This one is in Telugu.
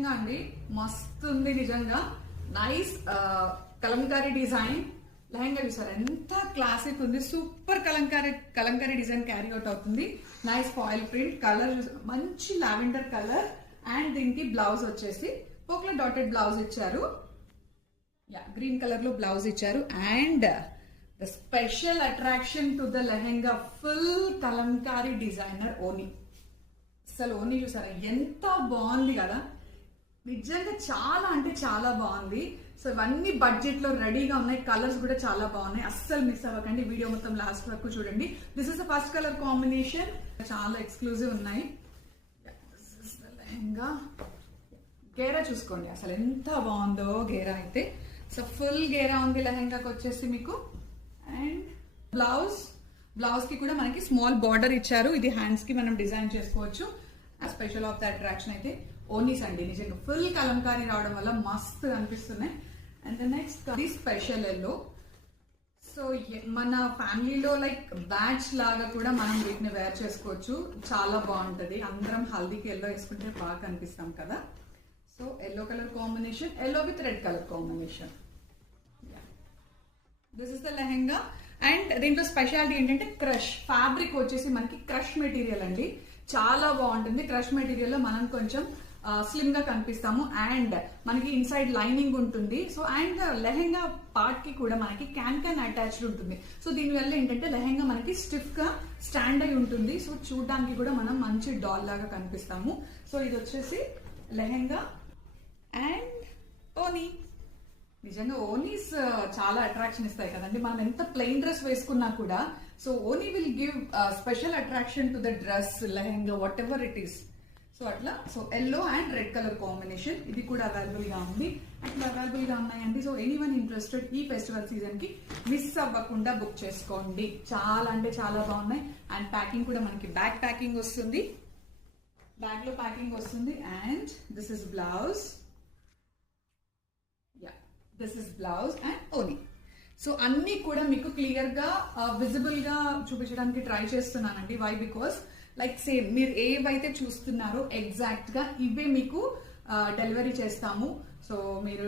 లెహంగా అండి మస్తు ఉంది నిజంగా. నైస్ కలంకారీ డిజైన్ లెహంగా చూసారు ఎంత క్లాసిక్ ఉంది. Super Kalamkari design carry out అవుతుంది. నైస్ ఫాయిల్ ప్రింట్ కలర్ మంచి లావెండర్ కలర్. అండ్ దీనికి బ్లౌజ్ వచ్చేసి పోక్లా డాటెడ్ బ్లౌజ్ ఇచ్చారు. గ్రీన్ కలర్ లో బ్లౌజ్ ఇచ్చారు. And the special attraction to the lehenga full Kalamkari designer ఓని. అసలు ఓని చూసారా ఎంత బాగుంది కదా, నిజంగా చాలా అంటే చాలా బాగుంది. సో ఇవన్నీ బడ్జెట్ లో రెడీగా ఉన్నాయి. కలర్స్ కూడా చాలా బాగున్నాయి. అస్సలు మిస్ అవ్వకండి, వీడియో మొత్తం లాస్ట్ వరకు చూడండి. This is the first colour combination. చాలా ఎక్స్క్లూజివ్ ఉన్నాయి. లెహంగా గేరా చూసుకోండి అసలు ఎంత బాగుందో గేరా అయితే. సో ఫుల్ గేరా ఉంది లెహంగాకి వచ్చేసి మీకు. అండ్ బ్లౌజ్ కి కూడా మనకి స్మాల్ బార్డర్ ఇచ్చారు. ఇది హ్యాండ్స్ కి మనం డిజైన్ చేసుకోవచ్చు. స్పెషల్ ఆఫ్ ద అట్రాక్షన్ అయితే ఓనీస్ అండి. నిజంగా ఫుల్ కలంకారీ రావడం వల్ల మస్తు అనిపిస్తున్నాయి. అండ్ నెక్స్ట్ ఇది స్పెషల్ ఎల్లో. సో మన ఫ్యామిలీలో లైక్ బ్యాచ్ లాగా కూడా మనం వీటిని వేర్ చేసుకోవచ్చు. చాలా బాగుంటది. అందరం హల్దీకి ఎల్లో వేసుకుంటే బాగా కనిపిస్తాం కదా. So yellow colour combination, yellow with red colour combination. This is the lehenga. And దీంట్లో స్పెషాలిటీ ఏంటంటే క్రష్ ఫ్యాబ్రిక్ వచ్చేసి మనకి క్రష్ మెటీరియల్ అండి. చాలా బాగుంటుంది. క్రష్ మెటీరియల్ లో మనం కొంచెం స్లిమ్ గా కనిపిస్తాము. అండ్ మనకి ఇన్సైడ్ లైనింగ్ ఉంటుంది. సో అండ్ లెహంగా పార్ట్ కి కూడా మనకి క్యాన్ అటాచ్డ్ ఉంటుంది. సో దీనివల్ల ఏంటంటే లెహంగా మనకి స్టిఫ్ గా స్టాండ్ అయి ఉంటుంది. సో చూడడానికి కూడా మనం మంచి డాల్ లాగా కనిపిస్తాము. సో ఇది వచ్చేసి లెహంగా అండ్ ఓనీ. నిజంగా ఓనీస్ చాలా అట్రాక్షన్ ఇస్తాయి కదండి. మనం ఎంత ప్లెయిన్ డ్రెస్ వేసుకున్నా కూడా సో ఓనీ will give special attraction to the dress, lehenga, whatever it is. So అట్లా. So yellow and red colour combination ఇది కూడా అవైలబుల్ గా ఉంది. అట్లా అవైలబుల్ గా ఉన్నాయండి. సో ఎనీవన్ ఇంట్రెస్టెడ్ ఈ ఫెస్టివల్ సీజన్ కి మిస్ అవ్వకుండా బుక్ చేసుకోండి. చాలా అంటే చాలా బాగున్నాయి. అండ్ ప్యాకింగ్ కూడా మనకి బ్యాగ్ ప్యాకింగ్ వస్తుంది. బ్యాగ్ లో ప్యాకింగ్ వస్తుంది. And this is blouse. This is blouse and ఓనీ. So అన్ని కూడా మీకు క్లియర్ గా విజిబుల్ గా చూపించడానికి ట్రై చేస్తున్నానండి. వై? బికాస్ లైక్ సేమ్ మీరు ఏవైతే చూస్తున్నారో ఎగ్జాక్ట్ గా ఇవే మీకు డెలివరీ చేస్తాము. సో మీరు